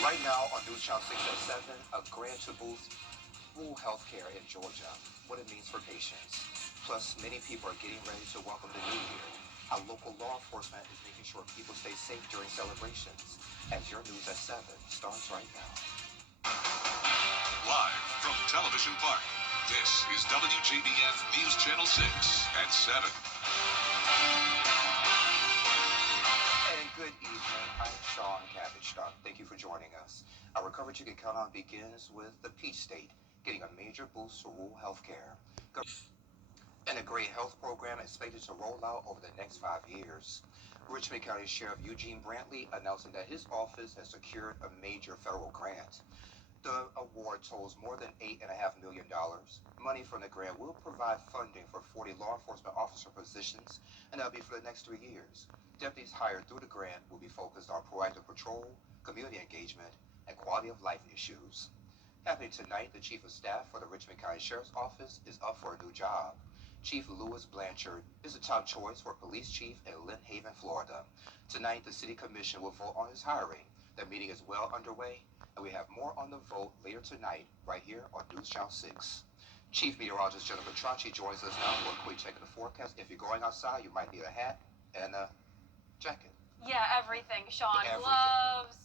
Right now on News Channel 6 at 7, a grant to boost rural health care in Georgia, what it means for patients. Plus, many people are getting ready to welcome the new year. Our local law enforcement is making sure people stay safe during celebrations. As your News at 7 starts right now. Live from Television Park, this is WJBF News Channel 6 at 7. And good evening. I'm Sean Cabbage-Stock. Thank you for joining us. Our coverage you can count on begins with the Peach State getting a major boost to rural health care. And a great health program expected to roll out over the next 5 years. Richmond County Sheriff Eugene Brantley announcing that his office has secured a major federal grant. The award totals more than $8.5 million. Money from the grant will provide funding for 40 law enforcement officer positions, and that'll be for the next 3 years. Deputies hired through the grant will be focused on proactive patrol, community engagement, and quality of life issues. Happening tonight, the Chief of Staff for the Richmond County Sheriff's Office is up for a new job. Chief Louis Blanchard is the top choice for police chief in Lynn Haven, Florida. Tonight, the City Commission will vote on his hiring. The meeting is well underway, and we have more on the vote later tonight right here on News Channel 6. Chief Meteorologist Jennifer Tranchi joins us now for a quick check of the forecast. If you're going outside, you might need a hat and a jacket. Yeah, everything, Sean. Everything. Gloves,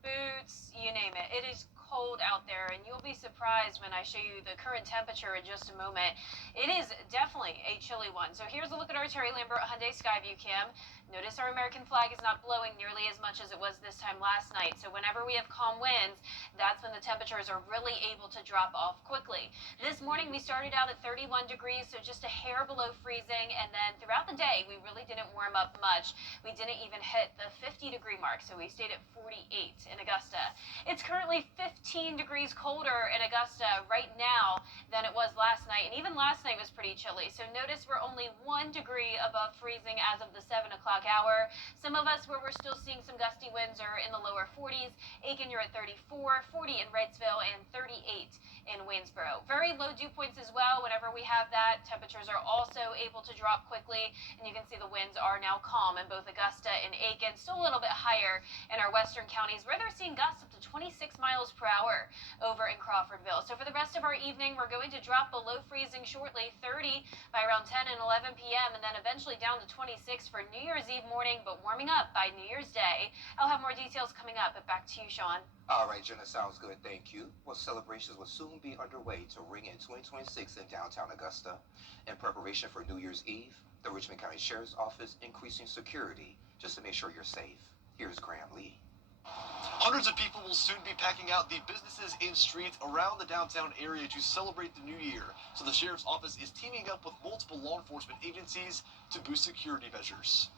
boots, you name it. It is cold out there, and you'll be surprised when I show you the current temperature in just a moment. It is definitely a chilly one. So here's a look at our Terry Lambert Hyundai Skyview cam. Notice our American flag is not blowing nearly as much as it was this time last night. So whenever we have calm winds, that's when the temperatures are really able to drop off quickly. This morning we started out at 31 degrees, so just a hair below freezing, and then throughout the day we really didn't warm up much. We didn't even hit the 50-degree mark, so we stayed at 48 in Augusta. It's currently 15 degrees colder in Augusta right now than it was last night, and even last night was pretty chilly. So notice we're only 1 degree above freezing as of the 7 o'clock hour. Some of us where we're still seeing some gusty winds are in the lower 40s. Aiken, you're at 34, 40 in Wrightsville, and 38 in Waynesboro. Very low dew points as well. Whenever we have that, temperatures are also able to drop quickly, and you can see the winds are now calm in both Augusta and Aiken. Still a little bit higher in our western counties where they're seeing gusts up to 26 miles per hour over in Crawfordville. So for the rest of our evening, we're going to drop below freezing shortly, 30 by around 10 and 11 p.m., and then eventually down to 26 for New Year's Eve morning, but warming up by New Year's Day. I'll have more details coming up, but back to you, Sean. All right, Jenna, sounds good. Thank you. Well, celebrations will soon be underway to ring in 2026 in downtown Augusta. In preparation for New Year's Eve, the Richmond County Sheriff's Office increasing security just to make sure you're safe. Here's Graham Lee. Hundreds of people will soon be packing out the businesses and streets around the downtown area to celebrate the new year. So the Sheriff's Office is teaming up with multiple law enforcement agencies to boost security measures.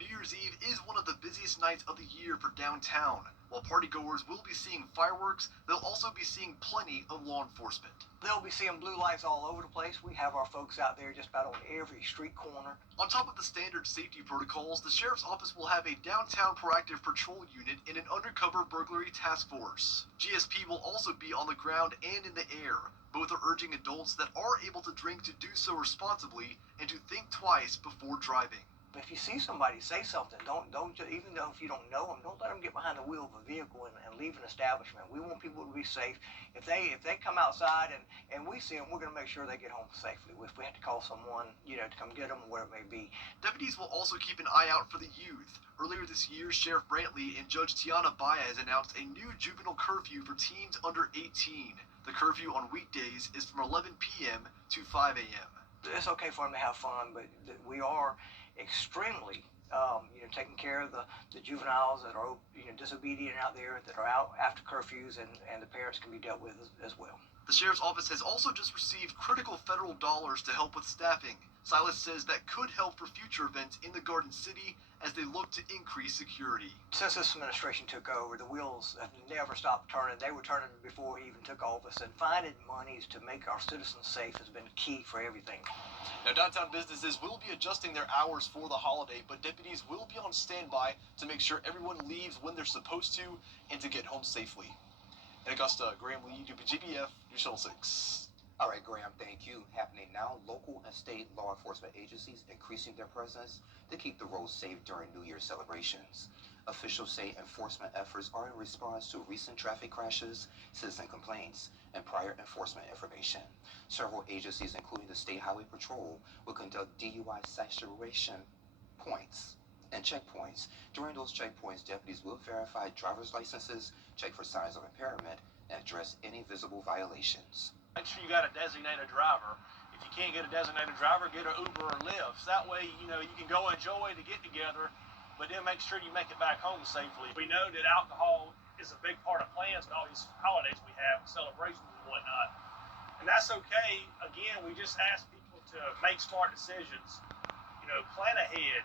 New Year's Eve is one of the busiest nights of the year for downtown. While partygoers will be seeing fireworks, they'll also be seeing plenty of law enforcement. They'll be seeing blue lights all over the place. We have our folks out there just about on every street corner. On top of the standard safety protocols, the Sheriff's Office will have a downtown proactive patrol unit and an undercover burglary task force. GSP will also be on the ground and in the air. Both are urging adults that are able to drink to do so responsibly and to think twice before driving. If you see somebody, say something. Don't just, even though if you don't know them, don't let them get behind the wheel of a vehicle and leave an establishment. We want people to be safe. If they come outside and we see them, we're going to make sure they get home safely. If we have to call someone, to come get them or whatever it may be. Deputies will also keep an eye out for the youth. Earlier this year, Sheriff Brantley and Judge Tiana Baez announced a new juvenile curfew for teens under 18. The curfew on weekdays is from 11 p.m. to 5 a.m. It's okay for them to have fun, but we are extremely taking care of the juveniles that are disobedient out there, that are out after curfews, and the parents can be dealt with as well. The Sheriff's Office has also just received critical federal dollars to help with staffing. Silas says that could help for future events in the Garden City as they look to increase security. Since this administration took over, the wheels have never stopped turning. They were turning before he even took office, and finding monies to make our citizens safe has been key for everything. Now, downtown businesses will be adjusting their hours for the holiday, but deputies will be on standby to make sure everyone leaves when they're supposed to and to get home safely. In Augusta, Graham Lee, WJBF, News Channel 6. All right, Graham, thank you. Happening now, local and state law enforcement agencies increasing their presence to keep the roads safe during New Year's celebrations. Officials say enforcement efforts are in response to recent traffic crashes, citizen complaints, and prior enforcement information. Several agencies, including the State Highway Patrol, will conduct DUI saturation points and checkpoints. During those checkpoints, deputies will verify driver's licenses, check for signs of impairment, and address any visible violations. Make sure you got a designated driver. If you can't get a designated driver, get an Uber or Lyft. So that way, you can go enjoy the get together, but then make sure you make it back home safely. We know that alcohol is a big part of plans and all these holidays we have, celebrations and whatnot. And that's okay. Again, we just ask people to make smart decisions. Plan ahead.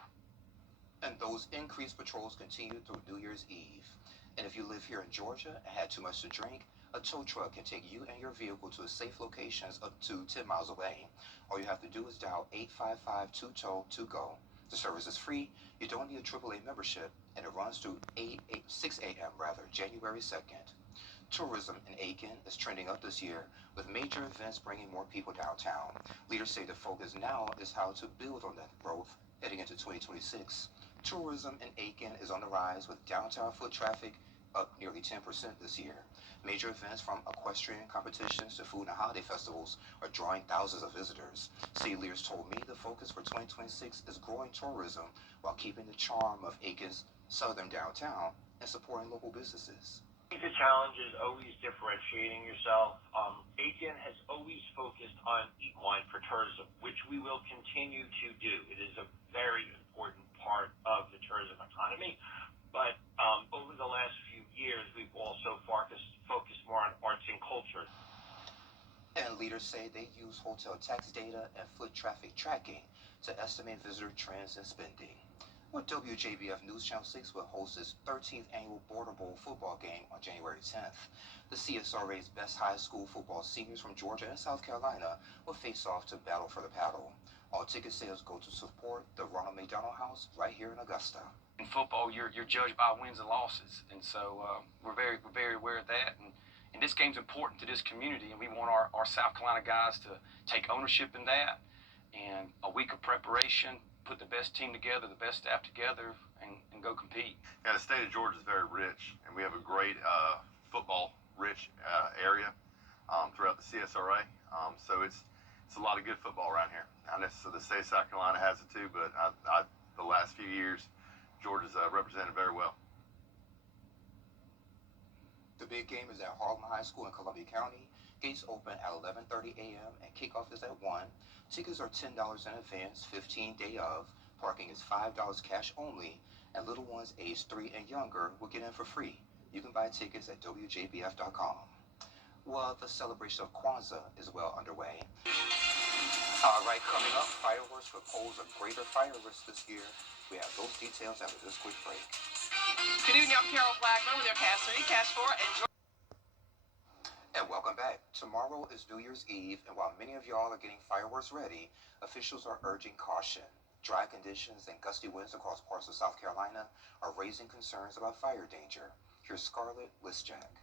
And those increased patrols continue through New Year's Eve. And if you live here in Georgia and had too much to drink, a tow truck can take you and your vehicle to safe locations up to 10 miles away. All you have to do is dial 855-2TOW-TO-GO. The service is free. You don't need a AAA membership, and it runs through 6 a.m. January 2nd. Tourism in Aiken is trending up this year, with major events bringing more people downtown. Leaders say the focus now is how to build on that growth heading into 2026. Tourism in Aiken is on the rise, with downtown foot traffic up nearly 10% this year. Major events from equestrian competitions to food and holiday festivals are drawing thousands of visitors. City leaders told me the focus for 2026 is growing tourism while keeping the charm of Aiken's southern downtown and supporting local businesses. I think the challenge is always differentiating yourself. Aiken has always focused on equine for tourism, which we will continue to do. It is a very important part of the tourism economy. But over the last few years, we've also focused more on arts and culture. And leaders say they use hotel tax data and foot traffic tracking to estimate visitor trends and spending. Well, WJBF News Channel 6 will host its 13th annual Border Bowl football game on January 10th. The CSRA's best high school football seniors from Georgia and South Carolina will face off to battle for the paddle. All ticket sales go to support the Ronald McDonald House right here in Augusta. In football, you're judged by wins and losses, and so we're very aware of that. And this game's important to this community, and we want our South Carolina guys to take ownership in that. And a week of preparation, put the best team together, the best staff together, and go compete. Yeah, the state of Georgia is very rich, and we have a great football-rich area throughout the CSRA. So it's a lot of good football around here. I know the state of South Carolina has it too, but the last few years, Georgia's represented very well. The big game is at Harlem High School in Columbia County. Gates open at 11:30 a.m. and kickoff is at 1. Tickets are $10 in advance, 15 day of. Parking is $5 cash only, and little ones aged 3 and younger will get in for free. You can buy tickets at WJBF.com. Well, the celebration of Kwanzaa is well underway. All right, coming up, fireworks will pose a greater fire risk this year. We have those details after this quick break. Good evening, I'm Carol Blackburn with your Cash 3, Cash 4, And welcome back. Tomorrow is New Year's Eve, and while many of y'all are getting fireworks ready, officials are urging caution. Dry conditions and gusty winds across parts of South Carolina are raising concerns about fire danger. Here's Scarlett Lisjack.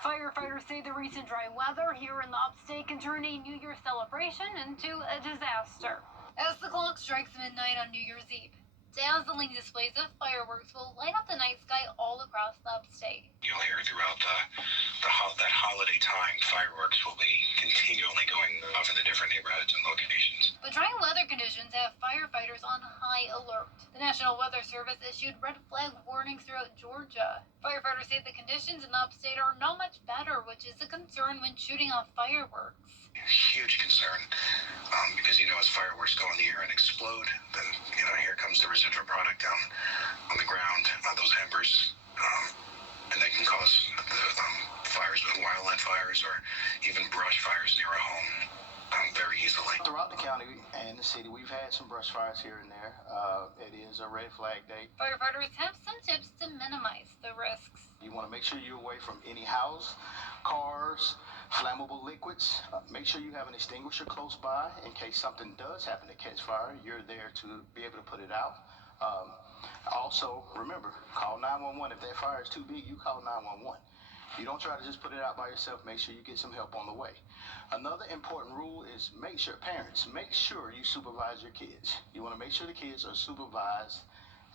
Firefighters say the recent dry weather here in the upstate can turn a New Year's celebration into a disaster. As the clock strikes midnight on New Year's Eve, dazzling displays of fireworks will light up the night sky all across the upstate. You'll hear throughout that holiday time, fireworks will be continually going off in the different neighborhoods and locations. But dry weather conditions have firefighters on high alert. The National Weather Service issued red flag warnings throughout Georgia. Firefighters say the conditions in the upstate are not much better, which is a concern when shooting off fireworks. Huge concern, because as fireworks go in the air and explode, then here comes the residual product down on the ground, those embers, and they can cause fires, wildland fires, or even brush fires near a home very easily. Throughout the county and the city, we've had some brush fires here and there. It is a red flag day. Firefighters have some tips to minimize the risks. You want to make sure you're away from any house, cars, flammable liquids. Make sure you have an extinguisher close by in case something does happen to catch fire. You're there to be able to put it out. Also, remember, call 911. If that fire is too big, you call 911. You don't try to just put it out by yourself. Make sure you get some help on the way. Another important rule is make sure you supervise your kids. You want to make sure the kids are supervised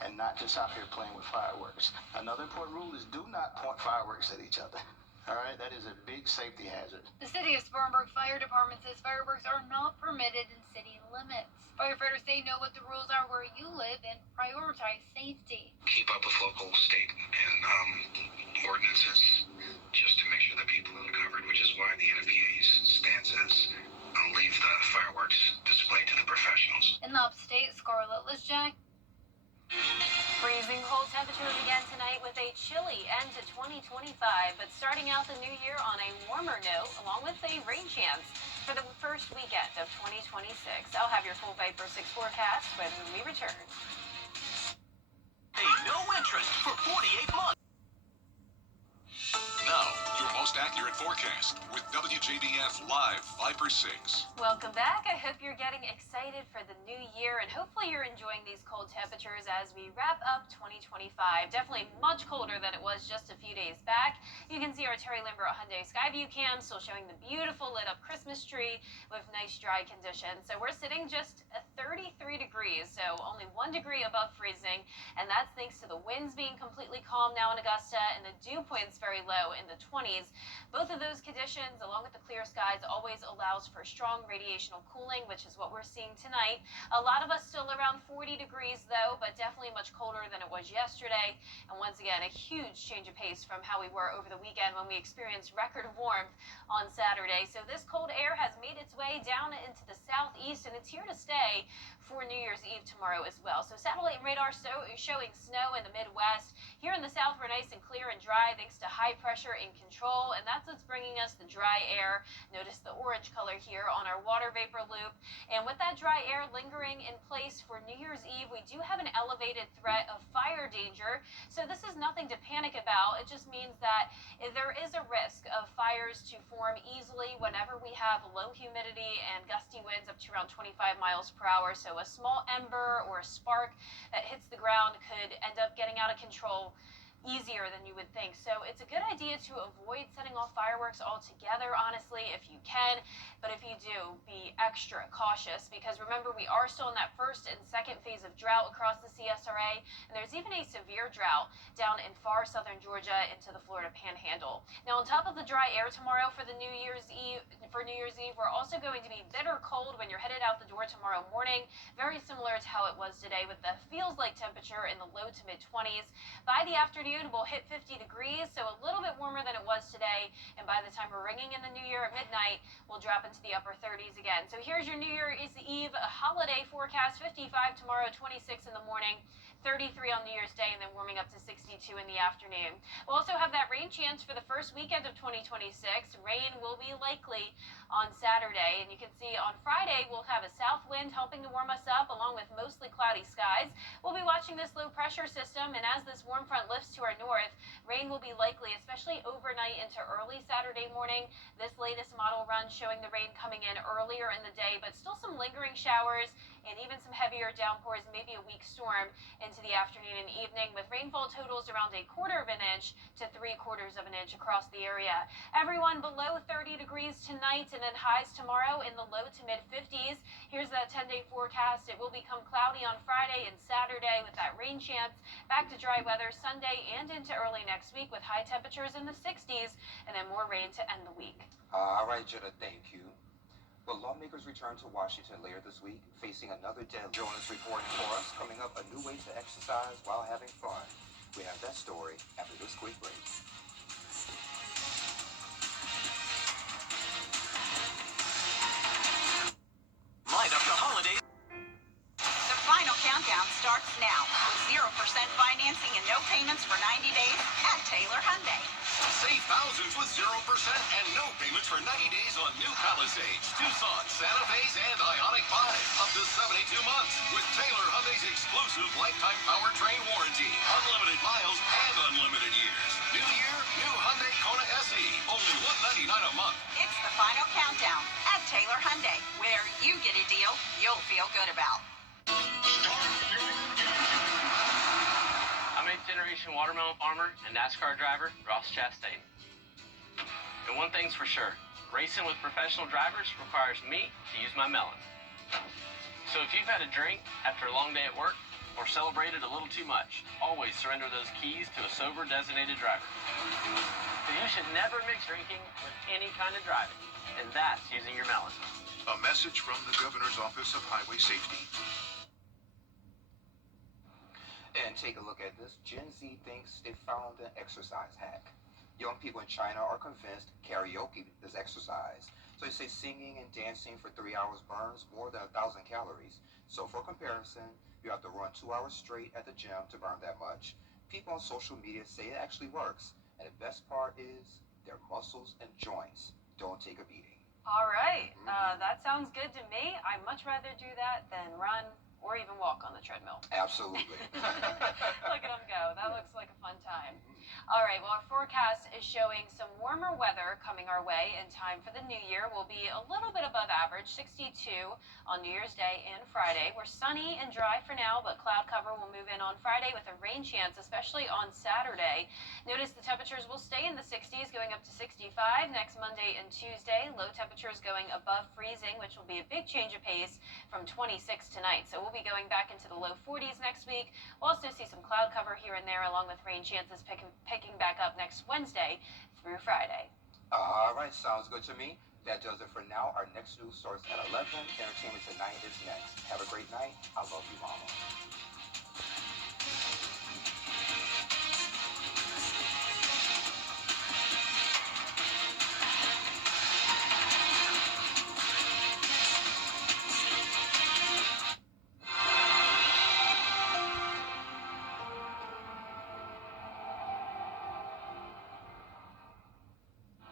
and not just out here playing with fireworks. Another important rule is do not point fireworks at each other. All right, that is a big safety hazard. The City of Spartanburg Fire Department says fireworks are not permitted in city limits. Firefighters say know what the rules are where you live and prioritize safety. Keep up with local, state, and ordinances just to make sure that people are covered, which is why the NFPA's stance is leave the fireworks display to the professionals. In the upstate, Scarlett Lisjack. Freezing cold temperatures again tonight with a chilly end to 2025, but starting out the new year on a warmer note, along with a rain chance for the first weekend of 2026. I'll have your full Viper 6 forecast when we return. Pay no interest for 48 months. Now, your most accurate forecast with WJBF Live Viper 6. Welcome back. I hope you're getting excited for the new year, and hopefully you're enjoying these cold temperatures as we wrap up 2025. Definitely much colder than it was just a few days back. You can see our Terry Limbert Hyundai Skyview cam still showing the beautiful lit up Christmas tree with nice dry conditions. So we're sitting just at 33 degrees, so only 1 degree above freezing, and that's thanks to the winds being completely calm now in Augusta and the dew points very low in the 20s. Both of those conditions, along with the clear skies, always allows for strong radiational cooling, which is what we're seeing tonight. A lot of us still around 40 degrees though, but definitely much colder than it was yesterday. And once again, a huge change of pace from how we were over the weekend when we experienced record warmth on Saturday. So this cold air has made its way down into the southeast, and it's here to stay for New Year's Eve tomorrow as well. So satellite radar showing snow in the Midwest. Here in the south, we're nice and clear and dry thanks to high pressure in control, and that's what's bringing us the dry air. Notice the orange color here on our water vapor loop. And with that dry air lingering in place for New Year's Eve, we do have an elevated threat of fire danger. So this is nothing to panic about. It just means that there is a risk of fires to form easily whenever we have low humidity and gusty winds up to around 25 miles per hour. So a small ember or a spark that hits the ground could end up getting out of control easier than you would think. So it's a good idea to avoid setting off fireworks altogether, honestly, if you can. But if you do, be extra cautious, because remember, we are still in that first and second phase of drought across the CSRA, and there's even a severe drought down in far southern Georgia into the Florida Panhandle. Now, on top of the dry air tomorrow for New Year's Eve, we're also going to be bitter cold when you're headed out the door tomorrow morning, very similar to how it was today with the feels-like temperature in the low to mid-20s. By the afternoon, we'll hit 50 degrees, so a little bit warmer than it was today, and by the time we're ringing in the new year at midnight, we'll drop into the upper 30s again. So here's your New Year's Eve holiday forecast: 55 tomorrow, 26 in the morning, 33 on New Year's Day, and then warming up to 62 in the afternoon. We'll also have that rain chance for the first weekend of 2026. Rain will be likely on Saturday, and you can see on Friday we'll have a south wind helping to warm us up, along with mostly cloudy skies. We'll be watching this low pressure system, and as this warm front lifts to our north, rain will be likely, especially overnight into early Saturday morning. This latest model run showing the rain coming in earlier in the day, but still some lingering showers and even some heavier downpours, maybe a weak storm into the afternoon and evening, with rainfall totals around 1/4 of an inch to 3/4 of an inch across the area. Everyone below 30 degrees tonight, and then highs tomorrow in the low to mid 50s. Here's that 10-day forecast. It will become cloudy on Friday and Saturday with that rain chance. Back to dry weather Sunday and into early next week with high temperatures in the 60s, and then more rain to end the week. All right, Jenna, thank you. Well, lawmakers return to Washington later this week, facing another deadline. Jonas reporting for us. Coming up, a new way to exercise while having fun. We have that story after this quick break. Light up the holidays. The final countdown starts now with 0% financing and no payments for 90 days at Taylor Hyundai. Save thousands with 0% and no payments for 90 days on new Palisades, Tucson, Santa Fe's, and Ioniq 5. Up to 72 months with Taylor Hyundai's exclusive lifetime powertrain warranty. Unlimited miles and unlimited years. New year, new Hyundai Kona SE. Only $199 a month. It's the final countdown at Taylor Hyundai, where you get a deal you'll feel good about. I'm 8th generation watermelon farmer and NASCAR driver Ross Chastain. And one thing's for sure, racing with professional drivers requires me to use my melon. So if you've had a drink after a long day at work or celebrated a little too much, always surrender those keys to a sober designated driver. So you should never mix drinking with any kind of driving, and that's using your melon. A message from the Governor's Office of Highway Safety. And take a look at this. Gen Z thinks they found an exercise hack. Young people in China are convinced karaoke is exercise. So they say singing and dancing for 3 hours burns more than 1,000 calories. So for comparison, you have to run 2 hours straight at the gym to burn that much. People on social media say it actually works. And the best part is their muscles and joints don't take a beating. All right. That sounds good to me. I'd much rather do that than run or even walk on the treadmill. Absolutely. Look at them go. That looks like a fun time. All right, well, our forecast is showing some warmer weather coming our way in time for the new year. We'll be a little bit above average, 62 on New Year's Day and Friday. We're sunny and dry for now, but cloud cover will move in on Friday with a rain chance, especially on Saturday. Notice the temperatures will stay in the 60s, going up to 65 next Monday and Tuesday. Low temperatures going above freezing, which will be a big change of pace from 26 tonight. So we'll be going back into the low 40s next week. We'll also see some cloud cover here and there, along with rain chances picking back up next Wednesday through Friday. All right, sounds good to me. That does it for now. Our next news starts at 11. Entertainment Tonight is next. Have a great night. I love you, Mama.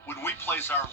When we place our